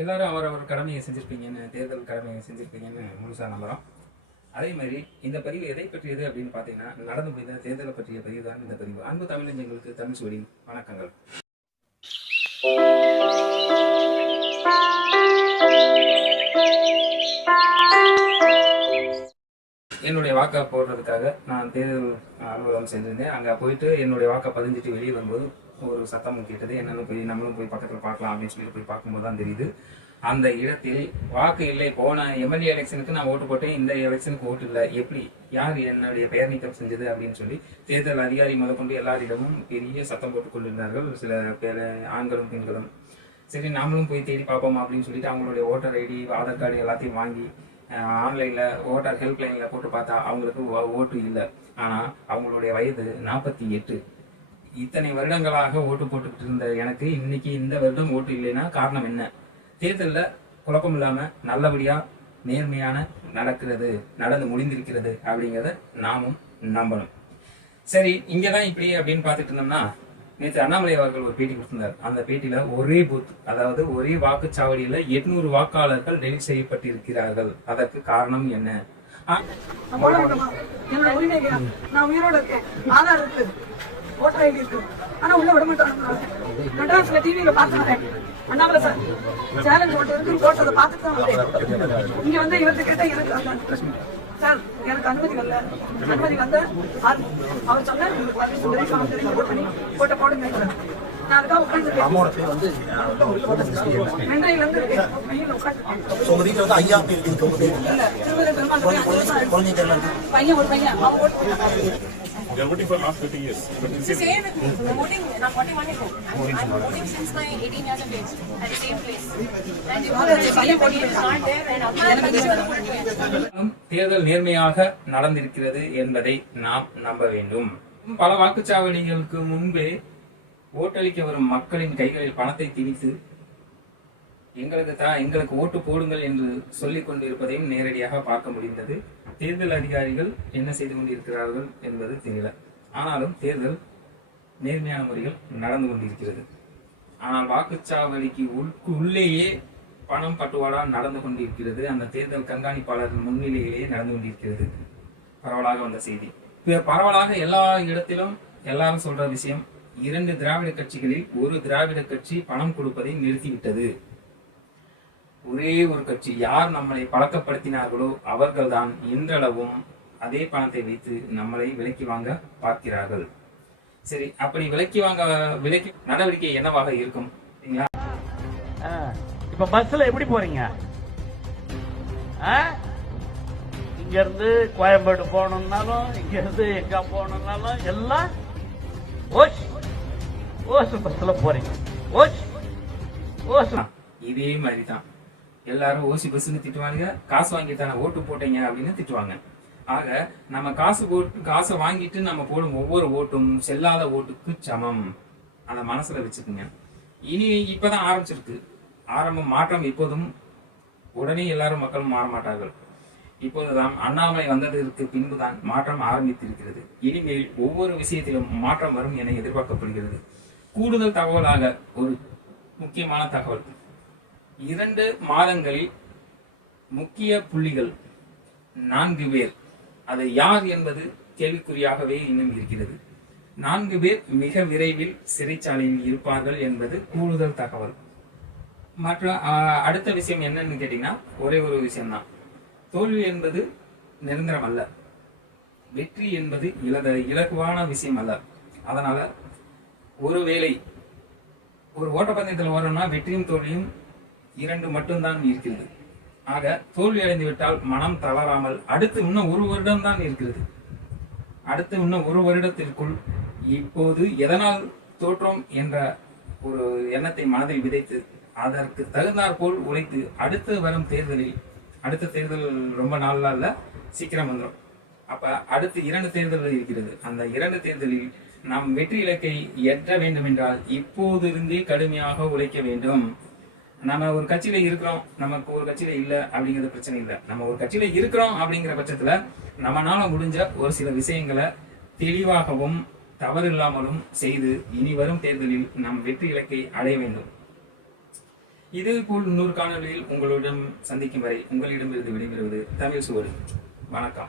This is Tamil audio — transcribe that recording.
எல்லாரும் அவரவர் கடமையை செஞ்சிருப்பீங்கன்னு தேர்தல் கடமையை செஞ்சுருப்பீங்கன்னு முழுசாக நம்புகிறோம் அதே மாதிரி இந்த பதிவு எதை பற்றியது அப்படின்னு பார்த்தீங்கன்னா நடந்து முடிந்த தேர்தலை பற்றிய பதிவு தான் இந்த பதிவு. அன்பு தமிழஞ்சங்களுக்கு தமிழ் சுவடி வணக்கங்கள். என்னுடைய வாக்கை போடுறதுக்காக நான் தேர்தல் அலுவலகம் சென்றிருந்தேன். அங்கே போயிட்டு என்னுடைய வாக்கை பதிஞ்சிட்டு வெளியே வரும்போது ஒரு சத்தம் கேட்டது. என்னென்னு போய் நம்மளும் போய் பக்கத்தில் பார்க்கலாம் அப்படின்னு சொல்லி போய் பார்க்கும்போது தான் தெரியுது. அந்த இடத்தில் வாக்கு இல்லை. போன எம்எல்ஏ எலெக்ஷனுக்கு நான் ஓட்டு போட்டேன். இந்த எலெக்ஷனுக்கு ஓட்டு இல்லை. எப்படி? யார் என்னுடைய பெயர் நீக்கம் செஞ்சது அப்படின்னு சொல்லி தேர்தல் அதிகாரி முதற்கொண்டு எல்லாரிடமும் பெரிய சத்தம் போட்டுக் கொண்டிருந்தார்கள். சில பேர் ஆண்களும் பெண்களும். சரி நாமளும் போய் தேடி பார்ப்போம் அப்படின்னு சொல்லிட்டு அவங்களுடைய ஓட்டர் ஐடி ஆதார் கார்டு எல்லாத்தையும் வாங்கி ஆன்லைனில் ஓட்டர் ஹெல்ப்லைனில் போட்டு பார்த்தா அவங்களுக்கு ஓ- ஓட்டு இல்லை. ஆனால் அவங்களுடைய வயது நாற்பத்தி எட்டு. இத்தனை வருடங்களாக ஓட்டு போட்டுக்கிட்டு இருந்த எனக்கு இன்னைக்கு இந்த வருடம் ஓட்டு இல்லைன்னா காரணம் என்ன? தேர்தலில் குழப்பம் இல்லாமல் நல்லபடியாக நேர்மையான நடக்கிறது நடந்து முடிந்திருக்கிறது அப்படிங்கிறத நாமும் நம்பணும். சரி இங்கே தான் இப்படி அப்படின்னு பார்த்துட்டு இருந்தோம்னா நேற்று அண்ணாமலை அவர்கள் ஒரு பேட்டி கொடுத்திருந்தார். அந்த பேட்டியில ஒரே பூத் அதாவது ஒரே வாக்குச்சாவடியில எட்நூறு வாக்காளர்கள் டெலிட் செய்யப்பட்டிருக்கிறார்கள். அதற்கு காரணம் என்ன? என்னோட உரிமைகள் நான் உயிரோட இருக்கேன். ஆதார் இருக்கு. ஓட்டர் ஐடி இருக்கு. ஆனா உள்ள விட மாட்டாங்க. மெட்ராஸ்ல டிவியில பார்த்தேன் அண்ணாமலை சார். சேலஞ்ச் ஓட்டு இருக்குன்னு போட்டதை பார்த்துட்டு தான் வந்தேன் இங்க வந்து இவர்கிட்ட கேட்டா எனக்கு சார் எனக்கு அனுமதி வரல. அனுமதி வந்த அவர் சொன்னார் உங்களுக்கு வந்து சுந்தரி சாமி போட் பண்ணி போட்ட போடுங்க. நான் அதுக்காக உட்காந்துருக்கேன் மென்றையில இருந்து இருக்கேன். இருக்கு பையன் ஒரு பையன் அவன் ஓட்டு They are voting for last 30 years. This The same with me. I'm voting, I'm voting one ago. I'm, I'm voting since my 18 years of age at the same place. And you that the is not there and போட்டு தேர்தல் நேர்மையாக நடந்திருக்கிறது என்பதை நாம் நம்ப வேண்டும் பல வாக்குச்சாவடிகளுக்கு முன்பே ஓட்டளிக்க வரும் மக்களின் கைகளில் பணத்தை திணித்து எங்களுக்கு தான் எங்களுக்கு ஓட்டு போடுங்கள் என்று சொல்லிக் கொண்டிருப்பதையும் நேரடியாக பார்க்க முடிந்தது. தேர்தல் அதிகாரிகள் என்ன செய்து கொண்டிருக்கிறார்கள் என்பது தெரியல. ஆனாலும் தேர்தல் நேர்மையான முறையில் நடந்து கொண்டிருக்கிறது. ஆனால் வாக்குச்சாவடிக்கு உள் உள்ளேயே பணம் பட்டுவாடா நடந்து கொண்டிருக்கிறது. அந்த தேர்தல் கண்காணிப்பாளர்கள் முன்னிலையிலேயே நடந்து கொண்டிருக்கிறது. பரவலாக வந்த செய்தி. பரவலாக எல்லா இடத்திலும் எல்லாரும் சொல்ற விஷயம் இரண்டு திராவிட கட்சிகளில் ஒரு திராவிட கட்சி பணம் கொடுப்பதை நிறுத்திவிட்டது. ஒரே ஒரு கட்சி யார் நம்மளை பழக்கப்படுத்தினார்களோ அவர்கள்தான் இன்றளவும் அதே பணத்தை வைத்து நம்மளை விலைக்கு வாங்க பார்க்கிறார்கள். சரி அப்படி விலைக்கு வாங்க விலைக்கு நடவடிக்கை என்னவாக இருக்கும்? இப்ப பஸ்ல எப்படி போறீங்க? இங்க இருந்து கோயம்பேடு போகணும்னாலும் இங்க இருந்து எங்க போகணும்னாலும் எல்லாம் ஓஸ் ஓஸ் பஸ்ல போறீங்க. ஓஸ் ஓஸ். இதே மாதிரி தான் எல்லாரும் ஓசி பஸ்ஸுன்னு திட்டுவாங்க காசு வாங்கி தானே ஓட்டு போட்டீங்க அப்படின்னு திட்டுவாங்க. ஆக நம்ம காசு போட்டு காசை வாங்கிட்டு நம்ம போடும் ஒவ்வொரு ஓட்டும் செல்லாத ஓட்டுக்கு சமம். அந்த மனசுல வச்சுக்கோங்க. இனி இப்பதான் ஆரம்பிச்சிருக்கு. ஆரம்பம் மாற்றம் இப்போதும் உடனே எல்லாரும் மக்களும் மாற மாட்டார்கள். இப்போதுதான் அண்ணாமலை வந்ததற்கு பின்புதான் மாற்றம் ஆரம்பித்திருக்கிறது. இனிமேல் ஒவ்வொரு விஷயத்திலும் மாற்றம் வரும் என எதிர்பார்க்கப்படுகிறது. கூடுதல் தகவலாக ஒரு முக்கியமான தகவல். இரண்டு மாதங்களில் முக்கிய புள்ளிகள் நான்கு பேர். அது யார் என்பது கேள்விக்குறியாகவே இன்னும் இருக்கிறது. நான்கு பேர் மிக விரைவில் சிறைச்சாலையில் இருப்பார்கள் என்பது கூடுதல் தகவல். மற்ற அடுத்த விஷயம் என்னன்னு கேட்டீங்கன்னா ஒரே ஒரு விஷயம்தான். தோல்வி என்பது நிரந்தரம் அல்ல. வெற்றி என்பது இலத இலகுவான விஷயம் அல்ல. அதனால ஒருவேளை ஒரு ஓட்டப்பந்தயத்தில் ஓடணும்னா வெற்றியும் தோல்வியும் இரண்டு மட்டும்தான் இருக்கிறது. ஆக தோல்வி அடைந்து விட்டால் மனம் தளராமல் அடுத்து இன்னும் ஒரு வருடம் தான் இருக்கிறது. அடுத்து இன்னும் ஒரு வருடத்திற்குள் இப்போது எதனால் தோற்றோம் என்ற ஒரு எண்ணத்தை மனதில் விதைத்து அதற்கு தகுந்தாற்போல் உழைத்து அடுத்து வரும் தேர்தலில் அடுத்த தேர்தல் ரொம்ப நாள்ல இல்ல சீக்கிரம் வந்துடும் அப்ப அடுத்து இரண்டு தேர்தல்கள் இருக்கிறது. அந்த இரண்டு தேர்தலில் நாம் வெற்றி இலக்கை எட்ட வேண்டும் என்றால் இப்போதிருந்தே கடுமையாக உழைக்க வேண்டும். நம்ம ஒரு கட்சியில இருக்கிறோம் நமக்கு ஒரு கட்சியில இல்ல அப்படிங்கிறது பிரச்சனை இல்லை. நம்ம ஒரு கட்சியில இருக்கிறோம் அப்படிங்கிற பட்சத்துல நம்மனால முடிஞ்ச ஒரு சில விஷயங்களை தெளிவாகவும் தவறில்லாமலும் செய்து இனி வரும் தேர்தலில் நம் வெற்றி இலக்கை அடைய வேண்டும். இதே போல் இன்னொரு காணொலியில் உங்களுடன் சந்திக்கும் வரை உங்களிடமிருந்து விடைபெறுவது தமிழ் சுவடு. வணக்கம்.